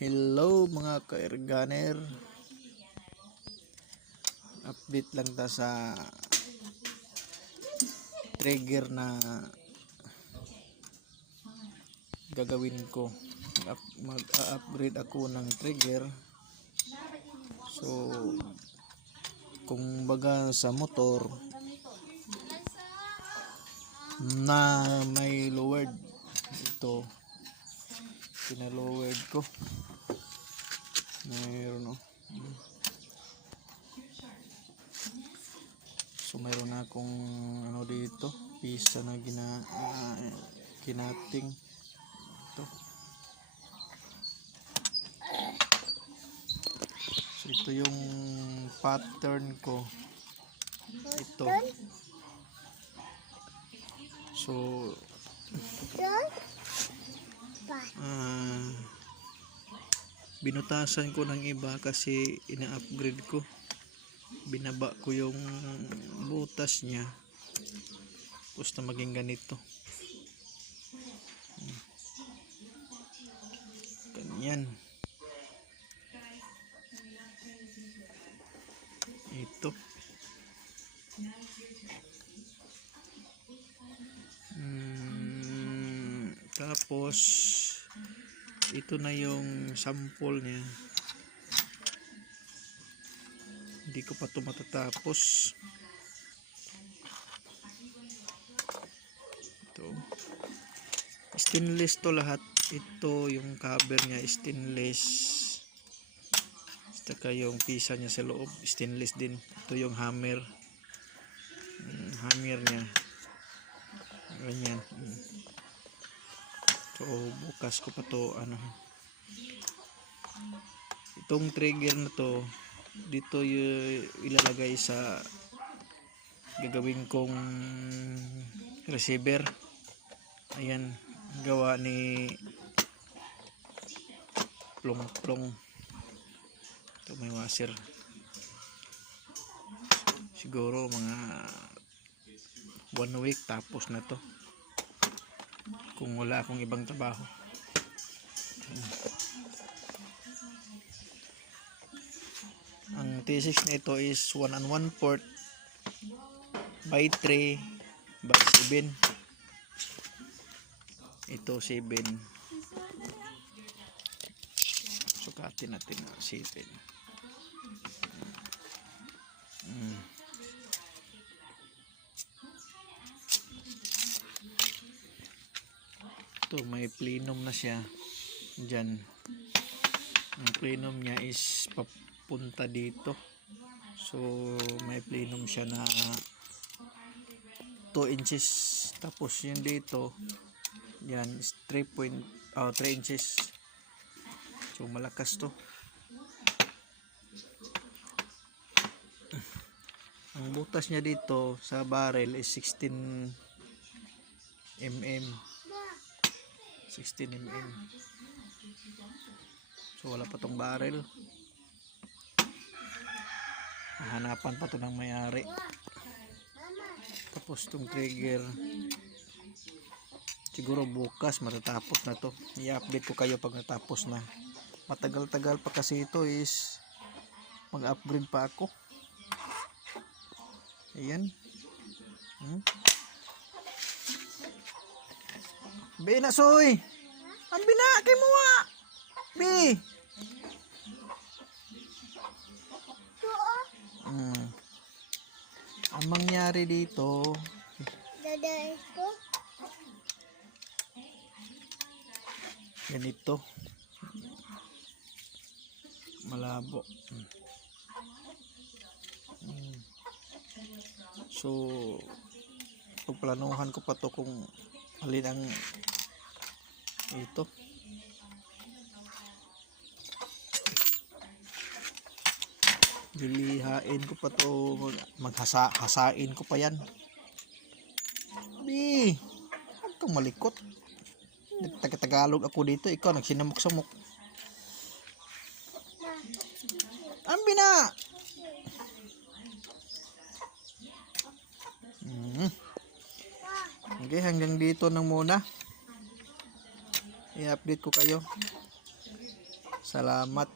Hello mga ka-erganer. Update lang ta sa trigger na gagawin ko. Mag-upgrade ako ng trigger. So kung baga sa motor na may lowered, ito pinalowered ko. Mayroon so mayroon na akong ano dito, pisa na kinating ito. So ito yung pattern ko, ito. So binutasan ko ng iba kasi ina-upgrade ko, binaba ko yung butas niya tapos na maging ganito, ganyan. Ito tapos ito na yung sample niya. Hindi ko pa ito matatapos. Ito stainless to lahat. Ito yung cover niya stainless, saka yung pisa niya sa loob stainless din. Ito yung hammer niya, ganyan. So bukas ko pa to itong trigger na to dito ilalagay sa gagawin kong receiver. Ayan, gawa ni plong. Ito may washer. Siguro mga 1 week tapos na to kung wala akong ibang trabaho. Ang T6 na ito is 1-on-1 port by 3 by 7. Ito 7. Sukatin natin 7. Ito may plenum na siya dyan. Ang plenum niya is papunta dito. So may plenum siya na 2 inches. Tapos yun dito, yan is 3 inches. So malakas to. Ang butas niya dito sa barrel is 16 mm. So wala pa tong barrel. Hanapan pa to ng may-ari. Tapos tong trigger siguro bukas matatapos na to. I-update ko kayo pag natapos na. Matagal-tagal pa kasi ito, is mag-upgrade pa ako. Ayan. Be na soy. Ang bina kay mo wa. Be. Ang mangyari dito, ganito. Malabo. So pagplanuhan ko pa to kung alin ang ito. Dilihain ko pa to, hasain ko pa yan. Bi, huwag kang malikot. Nagtagalog ako dito, ikaw nagsinamok-samok. Ambi na. Okay, hanggang dito nang muna. I-update ko kayo Salamat.